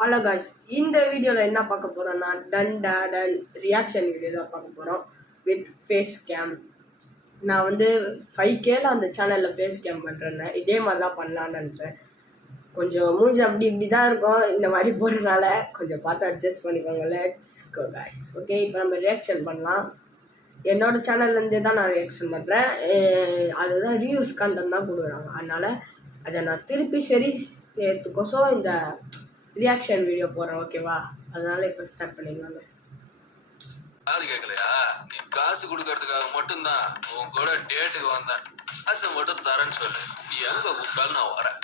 Hello guys, இந்த வீடியோவில் என்ன பார்க்க போகிறோம்னா டன் டாடன் ரியாக்ஷன் வீடியோ தான் பார்க்க போகிறோம் வித் ஃபேஸ் கேம். நான் வந்து 5Kல அந்த சேனலில் ஃபேஸ் கேம் பண்ணுறேன்னு இதே மாதிரி தான் பண்ணலான்னு நினச்சேன். கொஞ்சம் மூஞ்சி அப்படி இப்படி தான் இருக்கும், இந்த மாதிரி போடுறதுனால கொஞ்சம் பார்த்து அட்ஜஸ்ட் பண்ணிக்கோங்க. Let's go guys. ஓகே, இப்போ நம்ம ரியாக்ஷன் பண்ணலாம். என்னோடய சேனல்லேருந்தே தான் நான் ரியாக்ஷன் பண்ணுறேன். அதுதான் ரிவ்யூஸ் கண்டென்ட் தான் கொடுக்குறாங்க, அதனால் அதை நான் திருப்பி சரி ஏற்றுக்கோசம் இந்த ரியாக்ஷன் வீடியோ போடுறேன். ஓகேவா? அதனால இப்போ ஸ்டார்ட் பண்ணிடலாம். காது கேட்கலையா? நீ காசு கொடுக்கறதுக்காக மட்டும்தான் உன் கூட டேட்டுக்கு வந்தேன். காசை மட்டும் தரேன்னு சொல்லு, நீ எங்க கூப்பிட்டாலும் நான் வரேன்.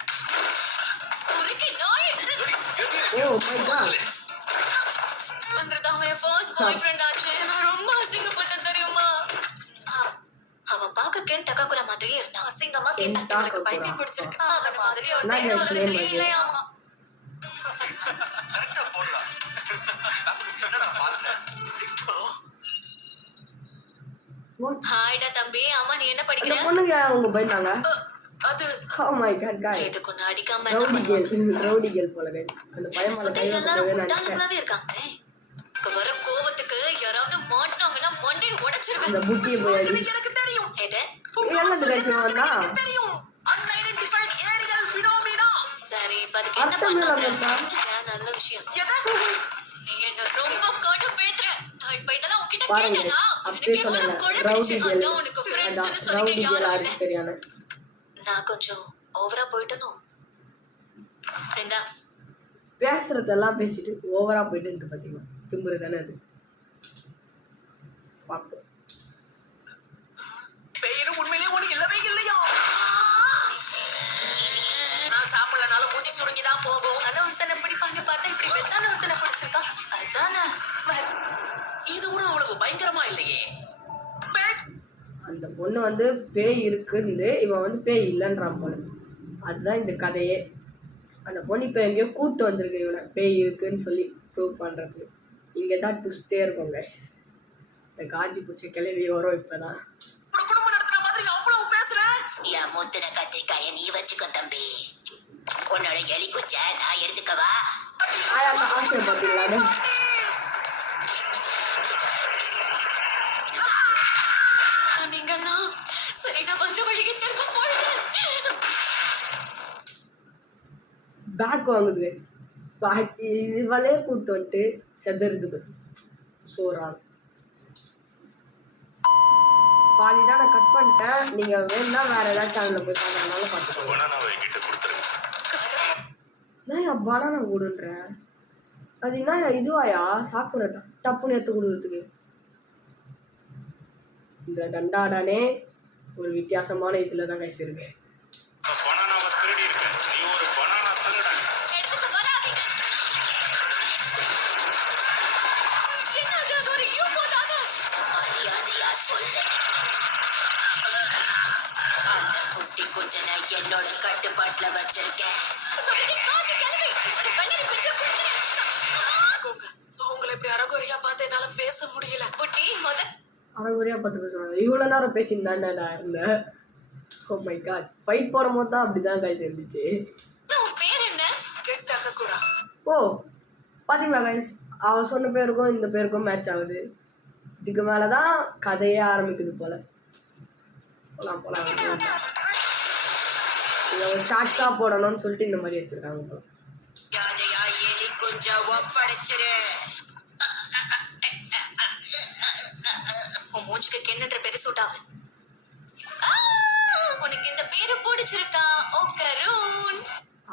அவன் பாக்க கேன் டக்காக்குற மாதிரியே இருந்தான். அசிங்கமா கேட்டான். எனக்கு பைத்தியம் பிடிச்சிருக்கு. அவன மாதிரி ஒரு தேவ உலகத்திலே இல்லையாமா. கரெக்ட்டா போடுறா. என்னடா பாக்குற? ஹாய்டா தம்பி. அம்மா நீ என்ன படிக்கிற? பொண்ணுங்க அவங்க பயந்தாங்க. அது oh my god guys, இது கொண்டு அடிக்காம என்ன பண்ணுவாங்க? ரவுடி கேர்ள் போல guys. அந்த பயமால கையவே முட்டாள்களாவே இருக்காங்க. வர கோவத்துக்கு யாராவது மாட்டாங்கன்னா மண்டையை உடைச்சிருவேன். அந்த புட்டியை போய் அடி. எனக்கு தெரியும். எது? எனக்கு தெரியும். Unidentified aerial phenomena. சரி, அதுக்கு என்ன பண்ணலாம்? நல்ல விஷயம். நீ என்ன ரொம்ப கடுப்பேத்துற. நான் இப்ப இதெல்லாம் உன்கிட்ட கேட்டேனா? எனக்கு எவ்வளவு குழம்பிடுச்சு. அதான் உனக்கு ஃப்ரெண்ட்ஸ்னு சொல்லிட்டு யாரும் இல்ல. நான் கொஞ்சம் ஓவரா போயிட்டனோ? என்ன பேசுறதெல்லாம் பேசிட்டு ஓவரா போயிட்டு இருக்கு பாத்தீங்களா? திம்புரு தானே அது. பாப்போம். பேரு உண்மையிலேயே ஒண்ணு இல்லவே இல்லையா? நான் சாப்பிடலனால மூஞ்சி சுருங்கி தான் போகும். ஆனா ஒருத்தனை பிடிப்பாங்க பார்த்தா இப்படி வெத்தான ஒருத்தனை பிடிச்சிருக்கா. அதானே இது கூட அவ்வளவு பயங்கரமா இல்லையே. அந்த பொண்ணு வந்து பேய் இருக்குன்னு இவன் வந்து பேய் இல்லைன்றான் போல. அதுதான் இந்த கதையே. அந்த பொண்ணு இப்போ எங்கேயோ கூப்பிட்டு வந்திருக்கு இவனை பேய் இருக்குன்னு சொல்லி ப்ரூவ் பண்ணுறதுக்கு. இங்கே தான் ட்விஸ்டே இருக்குங்க. இந்த காஜி பூச்சி கிளவி வரும் இப்போதான். குடும்பம் நடத்துற மாதிரி அவ்வளவு பேசுற. என் முத்தின கத்திரிக்காய நீ வச்சுக்கோ தம்பி. உன்னோட எலி குச்ச நான் எடுத்துக்கவா? ஆசை பார்த்தீங்களா? பேக் வாங்குது. பேக் இவளே கூப்பிட்டு வந்துட்டு செதறுது பத்தி சோறான். பாதி தான் நான் கட் பண்ணிட்டேன். நீங்க வேணா வேற ஏதாவது சேனல்ல போய் பார்க்கறதுனால பார்த்துக்கோங்க. நான் பனானா கொடுன்ற அது என்ன இதுவாயா சாப்பிட்றதா டப்புன்னு எடுத்து கொடுக்குறதுக்கு. இந்த டண்டாடானே ஒரு வித்தியாசமான இதுல தான் கைஸ் இருக்கு. என்னோட கட்டுப்பாட்டுல வச்சிருக்கேன். உங்களை இப்படி அறகுறையா பார்த்து என்னால பேச முடியல. அறகுறையா பார்த்து பேசுவாங்க. இவ்வளவு நேரம் பேசியிருந்தாண்டா நான் இருந்தேன். ஓ மை காட், ஃபைட் போடும் போது தான் அப்படிதான் கைஸ் இருந்துச்சு. ஓ பாத்தீங்களா கைஸ், அவ சொன்ன பேருக்கும் இந்த பேருக்கும் மேட்ச் ஆகுது. இதுக்கு மேலதான் கதையே ஆரம்பிக்குது போல. போலாம் போலாம். ஷார்ட்ஸா போடணும்னு சொல்லிட்டு இந்த மாதிரி வச்சிருக்காங்க போல. மூஞ்சுக்கு கென்னன்ற பேரு சூட்டா. உனக்கு இந்த பேரு பிடிச்சிருக்கா? ஓக்கரூன்.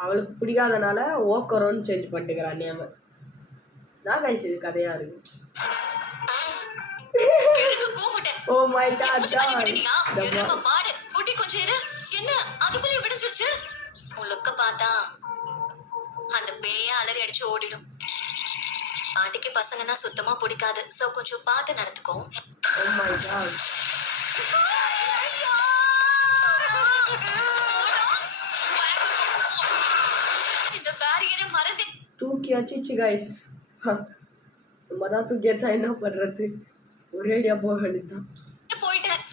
அவளுக்கு பிடிக்காதனால ஓக்கரோன்னு சேஞ்ச் பண்ணிட்டுக்கிறான் நேம. நான் கைஸ் இது கதையா இருக்கு. ஓ மை காட், மாடு குட்டி கொஞ்சம் இரு. என்ன அதுக்குள்ளே விடிஞ்சிருச்சு? உன் லுக்க பார்த்தா அந்த பேய அலறி அடிச்சு ஓடிடும். பாட்டிக்கு பசங்கன்னா சுத்தமா பிடிக்காது. சோ கொஞ்சம் பார்த்து நடந்துக்கோ. ஓ மை காட், இந்த பேரியரை மறந்து தூக்கி வச்சிச்சு கைஸ். நம்ம தான் தூக்கி வச்சா என்ன பண்றது? ஒரேடியா போக வேண்டியதுதான். போயிட்டேன்.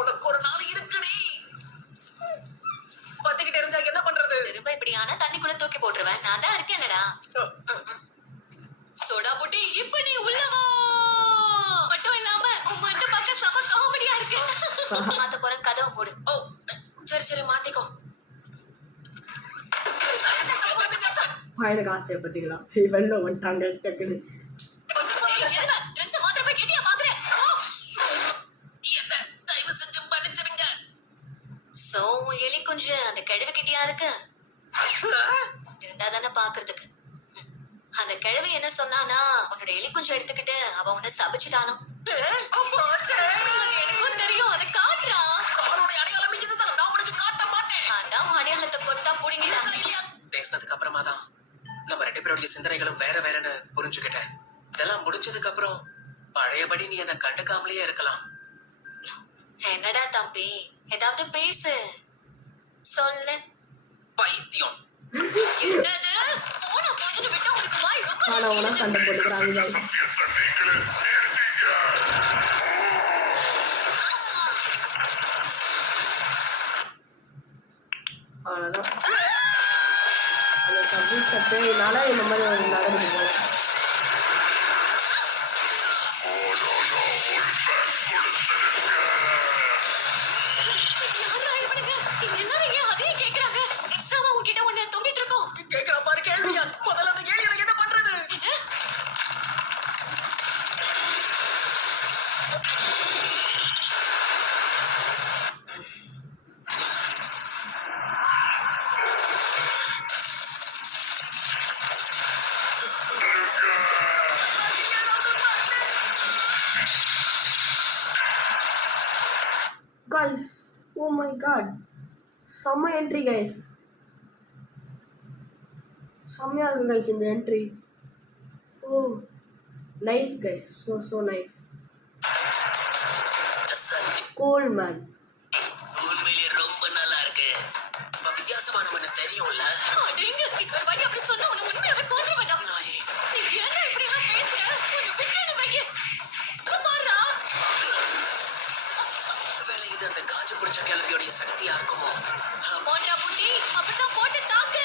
உனக்கு ஒரு நாள் இருக்குடி. பத்துக்கிட்டு இருந்தா என்ன பண்றது? திரும்ப இப்படியான தண்ணிக்குள்ள தூக்கி போட்டுருவேன். நான் தான் இருக்கேன்லடா. எனக்கு ஆசையை பார்த்தீங்களா வெளில வந்துட்டாங்க டக்குன்னு. ட்ரெஸ் மாத்திரமே கெட்டியா பாக்குறேன். என்ன தயவு செஞ்சு மன்னிச்சிருங்க. சோ எலி குஞ்சு அந்த கிழவி கிட்டியா இருக்கு இருந்தா தானே பாக்குறதுக்கு. அந்த கிழவி என்ன சொன்னானா உன்னோட எலி குஞ்சு எடுத்துக்கிட்டு அவ உன்னை சபிச்சுட்டாலும். எனக்கும் தெரியும் அதை காட்டுறான். அதான் அடையாளத்தை கொத்தா புடிங்கிட்டான். பேசினதுக்கு அப்புறமா தான் நம்ம 2 பேருடைய சிந்தனைகளும் வேற வேறன்னு புரிஞ்சுக்கிட்டேன். இதெல்லாம் முடிஞ்சதுக்கு அப்புறம் பழையபடி நீ என்ன கண்டுக்காமலேயே இருக்கலாம். என்னடா தம்பி ஏதாவது பேசு சொல்லு. பைத்தியம். என்னது போன போதுன்னு விட்டா உனக்கு வாய் ரொம்ப ஆனா சண்டை போட்டுக்கிறாங்க. அவ்வளோதான். அந்த சப்ஜெக்ட் சட்டையினால இந்த மாதிரி ஒரு நடந்து போகும். எல்லாரும் ஏன் அதே கேக்குறாங்க? எக்ஸ்ட்ராவா உன்கிட்ட ஒண்ணு தொங்கிட்டு இருக்கோம். கேக்குற பாரு கேள்வியா? முதல்ல அந்த கேள்வி எனக்கு என்ன பண்றது? Guys, oh my god, செம்ம என்ட்ரி கைஸ். செம்மையா இருக்கு கைஸ் இந்த என்ட்ரி. ஓ nice guys, so nice. Cool man. உண்மையிலே ரொம்ப நல்லா இருக்கு. வித்தியாசமானவன்னு தெரியும்ல. அடேங்க ஒரு வாட்டி அப்படி சொன்னா உன்னை உண்மையாவே கொன்று வேண்டாம். நீ என்ன இப்படி எல்லாம் பேசுற? உன்னை விக்கணும் வைங்க. குமாரா ஒருவேளை இது அந்த காஜு பிடிச்ச கிளவியோடைய சக்தியா இருக்குமோ? போடுறா புட்டி அப்படித்தான் போட்டு தாக்கு.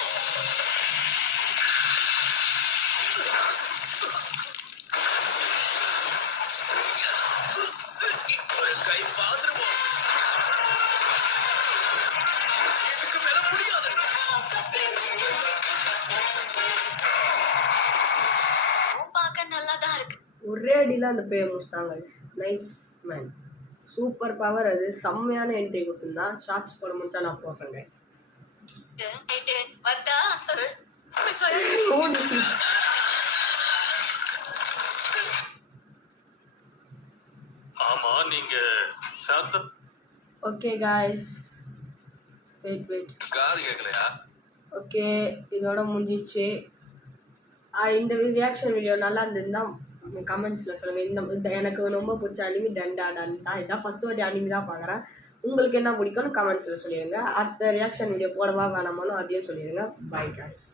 ஒரு கை பாத்துருவோம். இதுக்கு மேல முடியாது. பார்க்க நல்லாதான் இருக்கு. ஒரே அடியில் அந்த பேயை முடிச்சிட்டாங்க. Nice man, super power. அது செம்மையான என்ட்ரி கொடுத்துருந்தா ஷார்ட்ஸ் போட முடிச்சா நான் போடுறேன் guys. வந்தா ஆமா நீங்க சாத்த ஓகே காய்ஸ், வெயிட் காது கேட்கலையா? ஓகே இதோட முடிஞ்சிச்சு. இந்த ரியாக்ஷன் வீடியோ நல்லா இருந்ததுன்னா கமெண்ட்ஸில் சொல்லுங்கள். இந்த எனக்கு ரொம்ப பிடிச்ச அனிமி டண்டாடான் தான். இதான் ஃபஸ்ட்டு வாட்டி அனிமி தான் பார்க்குறேன். உங்களுக்கு என்ன பிடிக்கும்னு கமெண்ட்ஸில் சொல்லிடுங்க. அடுத்த ரியாக்ஷன் வீடியோ போடவா வேணாமான்னு அதையும் சொல்லிடுங்க. By guys.